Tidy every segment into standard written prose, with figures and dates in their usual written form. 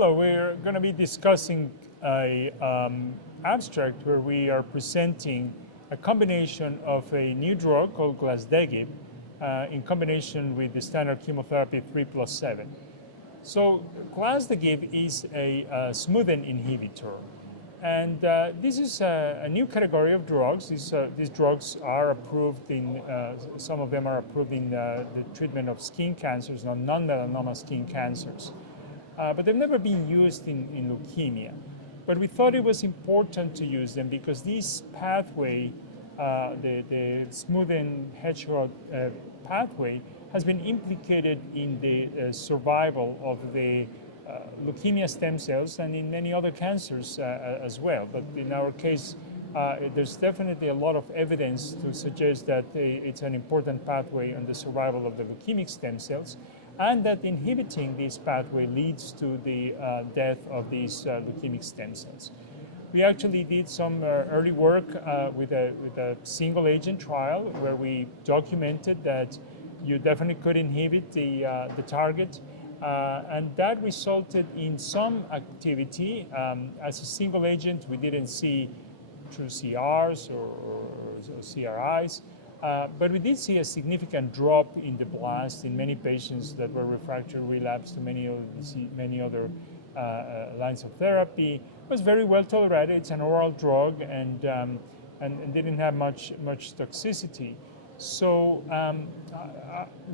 Hello, we're going to be discussing a abstract where we are presenting a combination of a new drug called Glasdegib in combination with the standard chemotherapy 3+7. So Glasdegib is a smoothing inhibitor. And this is a new category of drugs. These drugs are approved in, some of them are approved in the treatment of skin cancers, non-melanoma skin cancers. But they've never been used in leukemia. But we thought it was important to use them because this pathway, the smoothing hedgehog pathway, has been implicated in the survival of the leukemia stem cells and in many other cancers as well. But in our case, there's definitely a lot of evidence to suggest that it's an important pathway on the survival of the leukemic stem cells, and that inhibiting this pathway leads to the death of these leukemic stem cells. We actually did some early work with a single agent trial where we documented that you definitely could inhibit the target, and that resulted in some activity. As a single agent, we didn't see true CRs or CRIs, but we did see a significant drop in the blast in many patients that were refractory relapsed to many other lines of therapy. It was very well tolerated. It's an oral drug and didn't have much toxicity. So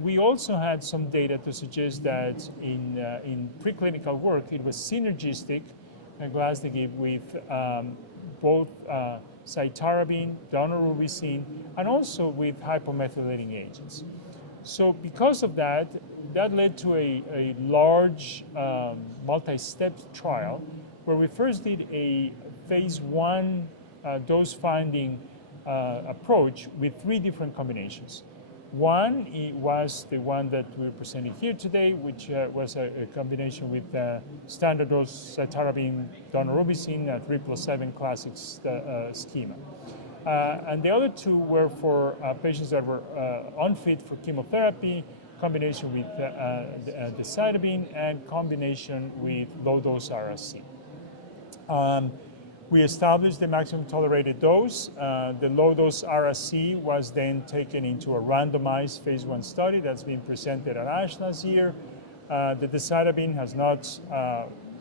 we also had some data to suggest that in preclinical work it was synergistic, Glasdegib, with both cytarabine, daunorubicin, and also with hypomethylating agents. So because of that, that led to a large multi-step trial where we first did a phase 1 dose-finding approach with 3 different combinations. One was the one that we're presenting here today, which was a combination with standard dose cytarabine, daunorubicin, 3+7 classic schema. And the other 2 were for patients that were unfit for chemotherapy, combination with the cytarabine, and combination with low-dose RSC. We established the maximum tolerated dose. The low-dose RSC was then taken into a randomized phase 1 study that's been presented at ASH last year. The cytarabine has not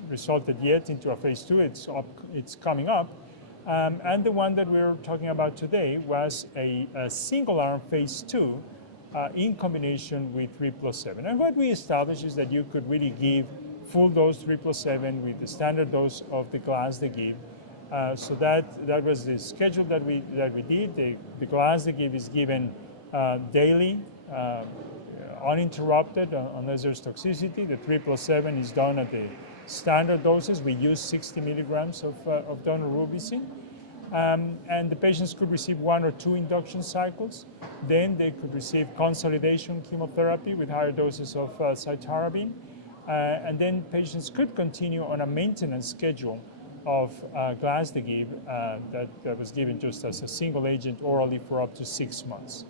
resulted yet into a phase 2. It's coming up. And the one that we're talking about today was a single-arm phase 2 in combination with 3+7. And what we established is that you could really give full dose 3+7 with the standard dose of the Glasdegib. So that was the schedule that we did. The Glasdegib is given daily, uninterrupted, unless there's toxicity. The 3+7 is done at the standard doses. We use 60 milligrams of daunorubicin. And the patients could receive 1 or 2 induction cycles. Then they could receive consolidation chemotherapy with higher doses of cytarabine. And then patients could continue on a maintenance schedule of Glasdegib that was given just as a single agent orally for up to 6 months.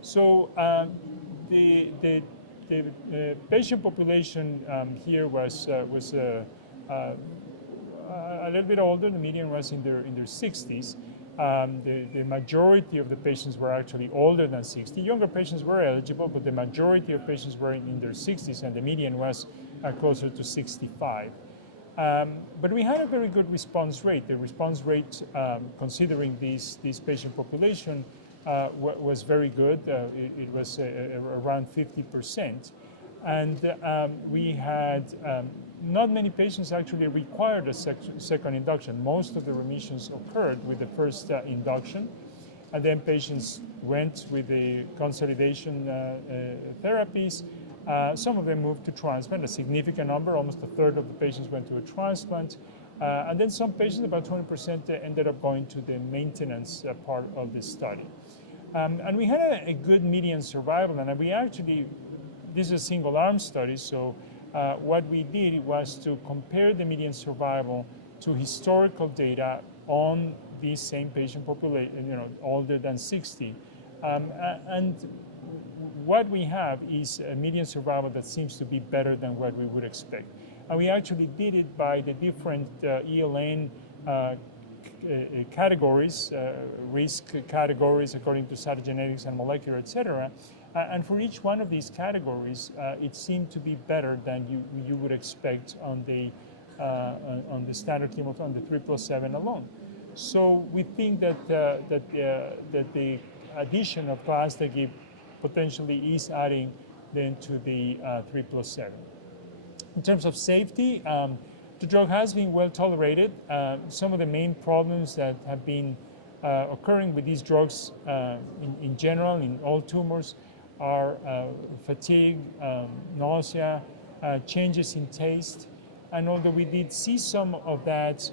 So the patient population here was a little bit older. The median was in their 60s. The majority of the patients were actually older than 60. Younger patients were eligible, but the majority of patients were in their 60s, and the median was closer to 65. But we had a very good response rate. The response rate, considering this patient population, was very good. It was around 50%. And we had not many patients actually required a second induction. Most of the remissions occurred with the first induction. And then patients went with the consolidation therapies. Some of them moved to transplant, a significant number, almost a third of the patients went to a transplant. And then some patients, about 20%, ended up going to the maintenance part of the study. And we had a good median survival, and we actually, this is a single arm study, so what we did was to compare the median survival to historical data on the same patient population, older than 60. And what we have is a median survival that seems to be better than what we would expect. And we actually did it by the different ELN categories, risk categories according to cytogenetics and molecular, etc. And for each one of these categories, it seemed to be better than you would expect on the standard chemo, on the 3+7 alone. So we think that the addition of Glasdegib potentially is adding then to the 3+7. In terms of safety, the drug has been well tolerated. Some of the main problems that have been occurring with these drugs in general, in all tumors, are fatigue, nausea, changes in taste. And although we did see some of that,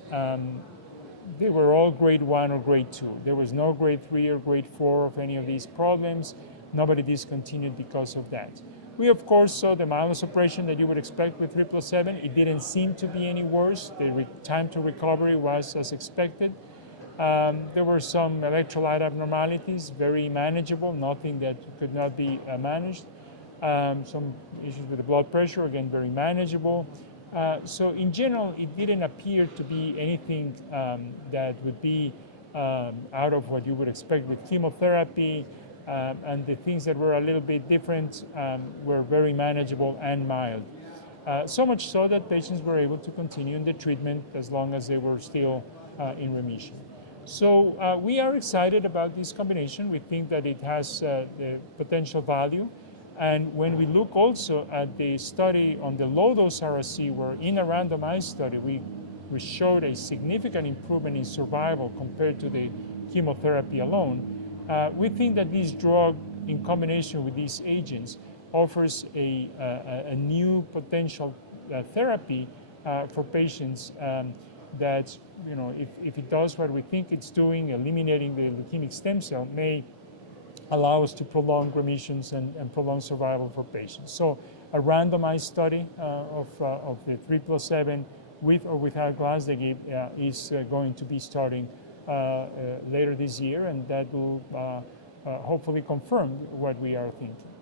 they were all grade 1 or grade 2. There was no grade 3 or grade 4 of any of these problems. Nobody discontinued because of that. We, of course, saw the myelosuppression that you would expect with 3+7. It didn't seem to be any worse. The time to recovery was as expected. There were some electrolyte abnormalities, very manageable, nothing that could not be managed. Some issues with the blood pressure, again, very manageable. So in general, it didn't appear to be anything that would be out of what you would expect with chemotherapy. And the things that were a little bit different were very manageable and mild. So much so that patients were able to continue in the treatment as long as they were still in remission. So we are excited about this combination. We think that it has the potential value. And when we look also at the study on the low-dose RSC, where in a randomized study, we showed a significant improvement in survival compared to the chemotherapy alone. We think that this drug, in combination with these agents, offers a new potential therapy for patients that, you know, if it does what we think it's doing, eliminating the leukemic stem cell, may allow us to prolong remissions and prolong survival for patients. So a randomized study of the 3+7 with or without Glasdegib is going to be starting later this year, and that will hopefully confirm what we are thinking.